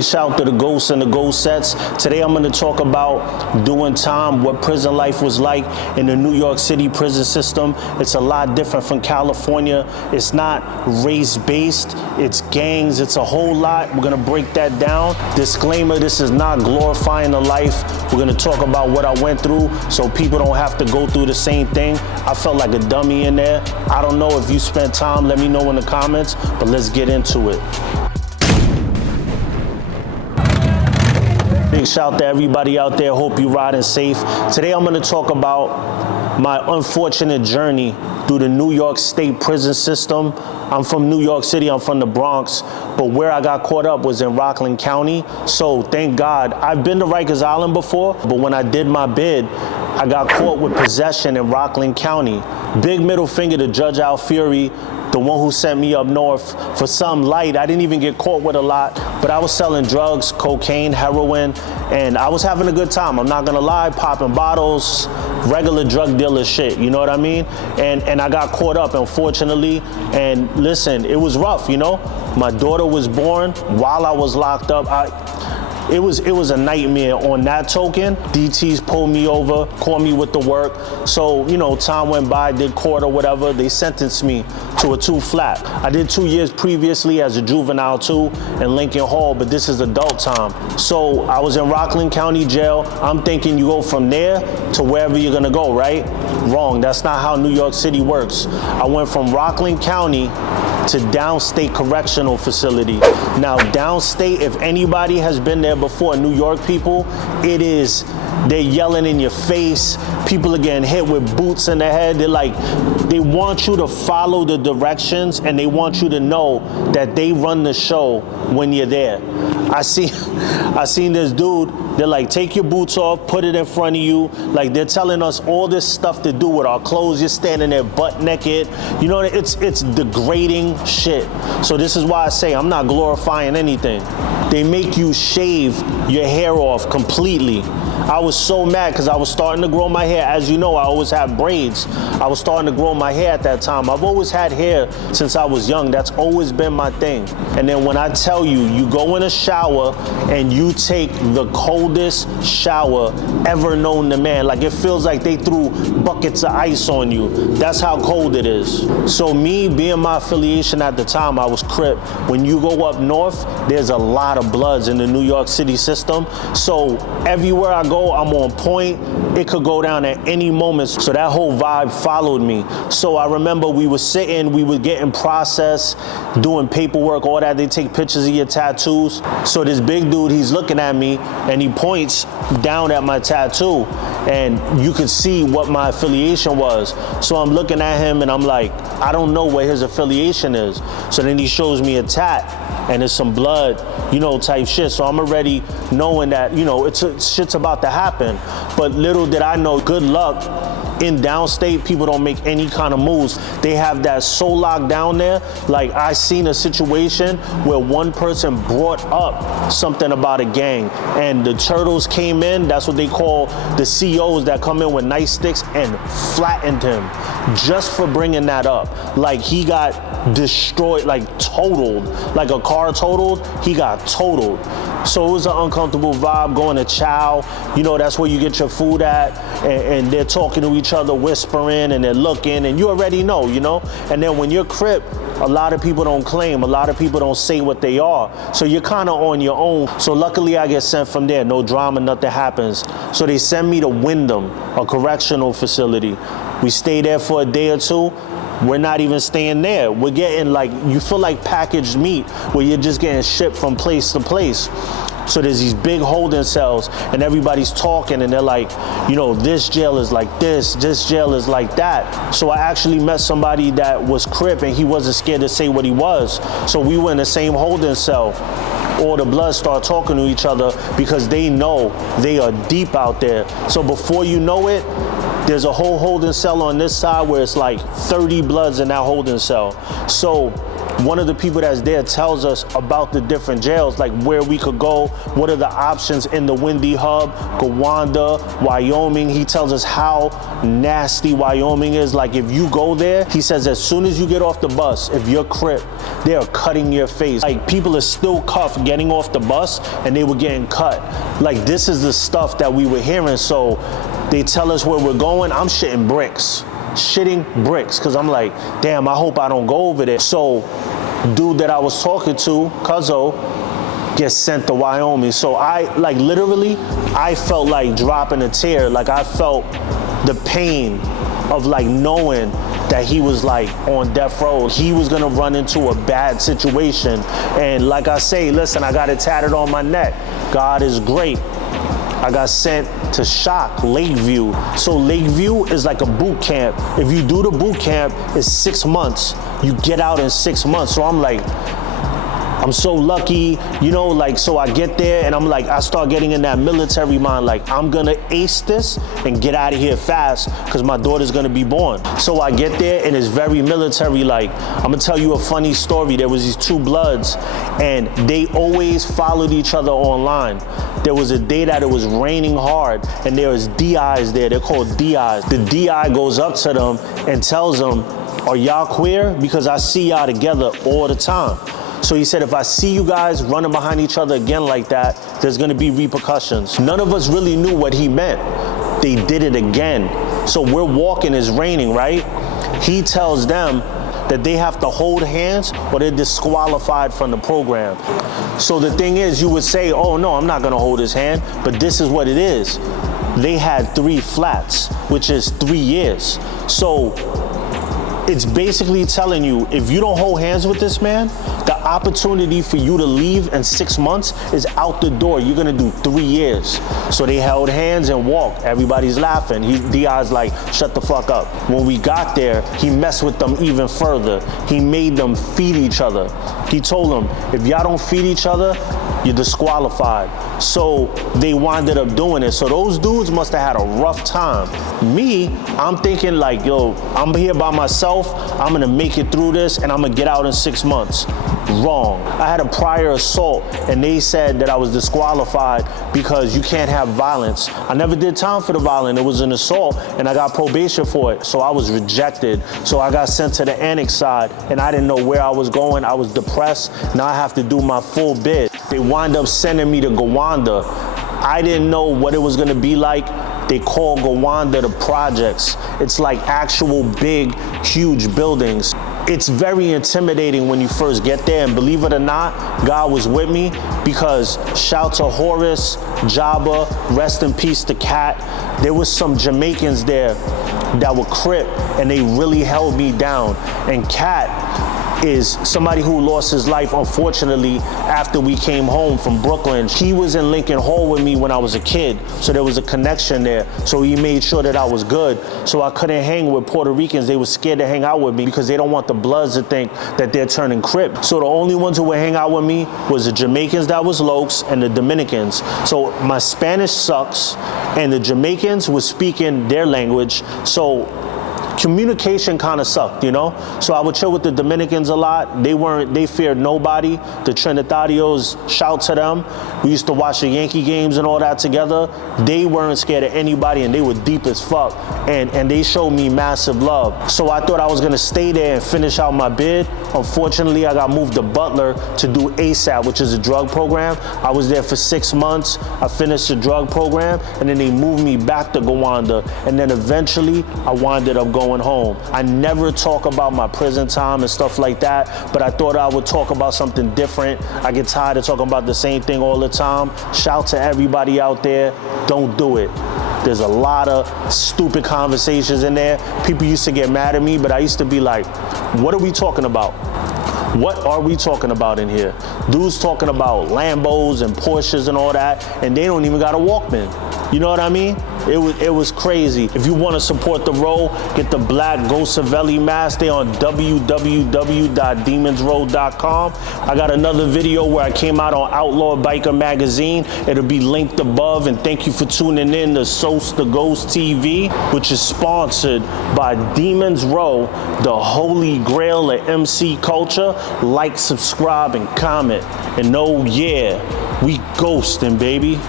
Big shout to the Ghosts and the Ghost Sets. Today I'm going to talk about doing time, what prison life was like in the New York City prison system. It's a lot different from California. It's not race-based, it's gangs, it's a whole lot. We're going to break that down. Disclaimer, this is not glorifying the life. We're going to talk about what I went through so people don't have to go through the same thing. I felt like a dummy in there. I don't know if you spent time, let me know in the comments, but let's get into it. Big shout to everybody out there. Hope you riding safe. Today I'm going to talk about my unfortunate journey through the New York State prison system. I'm from New York City, I'm from the Bronx, but where I got caught up was in Rockland County. So thank God. I've been to Rikers Island before, but when I did my bid, I got caught with possession in Rockland County. Big middle finger to Judge Al Fury, the one who sent me up north for some light. I didn't even get caught with a lot, but I was selling drugs, cocaine, heroin, and I was having a good time. I'm not gonna lie, popping bottles, regular drug dealer shit, you know what I mean? And I got caught up, unfortunately, and listen, it was rough, you know? My daughter was born while I was locked up. It was a nightmare on that token. DTs pulled me over, called me with the work. So, you know, time went by, did court or whatever. They sentenced me to a 2 flat. I did 2 years previously as a juvenile too in Lincoln Hall, but this is adult time. So I was in Rockland County Jail. I'm thinking you go from there to wherever you're gonna go, right? Wrong, that's not how New York City works. I went from Rockland County to downstate correctional facility. Now downstate, if anybody has been there before, New York people, they're yelling in your face. People are getting hit with boots in the head. They want you to follow the directions and they want you to know that they run the show when you're there. I seen this dude, they're like, take your boots off, put it in front of you. Like, they're telling us all this stuff to do with our clothes. You're standing there butt naked. You know, it's degrading shit. So this is why I say I'm not glorifying anything. They make you shave your hair off completely. I was so mad because I was starting to grow my hair. As you know, I always had braids. I was starting to grow my hair at that time. I've always had hair since I was young. That's always been my thing. And then when I tell you, you go in a shower and you take the coldest shower ever known to man. Like, it feels like they threw buckets of ice on you. That's how cold it is. So me, being my affiliation at the time, I was Crip. When you go up north, there's a lot of Bloods in the New York City system. So everywhere I go, I'm on point. It could go down at any moment. So that whole vibe followed me. So I remember we were sitting, we were getting processed, doing paperwork, all that. They take pictures of your tattoos. So this big dude, he's looking at me and he points down at my tattoo and you could see what my affiliation was. So I'm looking at him and I'm like, I don't know what his affiliation is. So then he shows me a tat and there's some blood, you know, type shit. So I'm already knowing that, you know, shit's about to happen. But little did I know, good luck. In downstate, people don't make any kind of moves. They have that so locked down there. Like, I seen a situation where one person brought up something about a gang and the turtles came in, that's what they call the COs that come in with nice sticks, and flattened him just for bringing that up. Like, he got destroyed, like totaled, like a car totaled, he got totaled. So it was an uncomfortable vibe going to chow. You know, that's where you get your food at, and they're talking to each other, whispering, and they're looking, and you already know, you know? And then when you're Crip, a lot of people don't claim, a lot of people don't say what they are. So you're kind of on your own. So luckily I get sent from there, no drama, nothing happens. So they send me to Windham, a correctional facility. We stay there for a day or two. We're not even staying there. We're getting, like, you feel like packaged meat where you're just getting shipped from place to place. So there's these big holding cells and everybody's talking and they're like, you know, this jail is like this jail is like that. So I actually met somebody that was Crip and he wasn't scared to say what he was. So we were in the same holding cell. All the Bloods start talking to each other because they know they are deep out there. So before you know it, there's a whole holding cell on this side where it's like 30 Bloods in that holding cell. So one of the people that's there tells us about the different jails, like where we could go, what are the options in the Windy Hub, Gowanda, Wyoming. He tells us how nasty Wyoming is. Like if you go there, he says as soon as you get off the bus, if you're Crip, they are cutting your face. Like people are still cuffed getting off the bus and they were getting cut. Like this is the stuff that we were hearing. So they tell us where we're going. I'm shitting bricks, because I'm like, damn, I hope I don't go over there. So dude that I was talking to, Cuzzo, gets sent to Wyoming. So I, like literally, I felt like dropping a tear. Like I felt the pain of like knowing that he was like on death row. He was gonna run into a bad situation. And like I say, listen, I got it tatted on my neck. God is great. I got sent to Shock, Lakeview. So Lakeview is like a boot camp. If you do the boot camp, it's 6 months. You get out in 6 months. So I'm like, I'm so lucky, you know, like, so I get there and I'm like, I start getting in that military mind, like, I'm gonna ace this and get out of here fast because my daughter's gonna be born. So I get there and it's very military. Like, I'm gonna tell you a funny story. There was these two Bloods and they always followed each other online. There was a day that it was raining hard and there was DIs there. They're called DIs. The DI goes up to them and tells them, are y'all queer? Because I see y'all together all the time. So he said, if I see you guys running behind each other again like that, there's gonna be repercussions. None of us really knew what he meant. They did it again. So we're walking, it's raining, right? He tells them that they have to hold hands or they're disqualified from the program. So the thing is, you would say, oh no, I'm not gonna hold his hand, but this is what it is. They had 3 flats, which is 3 years. So it's basically telling you, if you don't hold hands with this man, the opportunity for you to leave in 6 months is out the door. You're gonna do 3 years. So they held hands and walked. Everybody's laughing. D.I.'s like, shut the fuck up. When we got there, he messed with them even further. He made them feed each other. He told them, if y'all don't feed each other, you're disqualified. So they winded up doing it. So those dudes must have had a rough time. Me, I'm thinking like, yo, I'm here by myself. I'm gonna make it through this and I'm gonna get out in 6 months. Wrong. I had a prior assault and they said that I was disqualified because you can't have violence. I never did time for the violence. It was an assault and I got probation for it. So I was rejected. So I got sent to the annex side and I didn't know where I was going. I was depressed. Now I have to do my full bid. They wind up sending me to Gowanda. I didn't know what it was gonna be like. They call Gowanda the projects. It's like actual big, huge buildings. It's very intimidating when you first get there, and believe it or not, God was with me because shout to Horace, Jabba, rest in peace to Cat. There was some Jamaicans there that were Crip, and they really held me down. And Cat is somebody who lost his life, unfortunately, after we came home from Brooklyn. He was in Lincoln Hall with me when I was a kid, so there was a connection there. So he made sure that I was good. So I couldn't hang with Puerto Ricans. They were scared to hang out with me because they don't want the Bloods to think that they're turning Crip. So the only ones who would hang out with me was the Jamaicans that was Lokes and the Dominicans. So my Spanish sucks, and the Jamaicans were speaking their language. So communication kind of sucked, you know? So I would chill with the Dominicans a lot. They feared nobody. The Trinitarios, shout to them. We used to watch the Yankee games and all that together. They weren't scared of anybody and they were deep as fuck. And they showed me massive love. So I thought I was gonna stay there and finish out my bid. Unfortunately, I got moved to Butler to do ASAP, which is a drug program. I was there for 6 months. I finished the drug program and then they moved me back to Gowanda. And then eventually I winded up going home. I never talk about my prison time and stuff like that, but I thought I would talk about something different. I get tired of talking about the same thing all the time. Shout to everybody out there, don't do it. There's a lot of stupid conversations in there. People used to get mad at me, but I used to be like, what are we talking about? What are we talking about in here? Dudes talking about Lambos and Porsches and all that, and they don't even got a Walkman. You know what I mean? It was crazy. If you want to support the road, get the black Ghost Savelli mask. They on www.demonsroad.com. I got another video where I came out on Outlaw Biker Magazine. It'll be linked above. And thank you for tuning in to Sose the Ghost TV, which is sponsored by Demons Row, the holy grail of MC culture. Like, subscribe, and comment. And oh yeah, we ghosting, baby.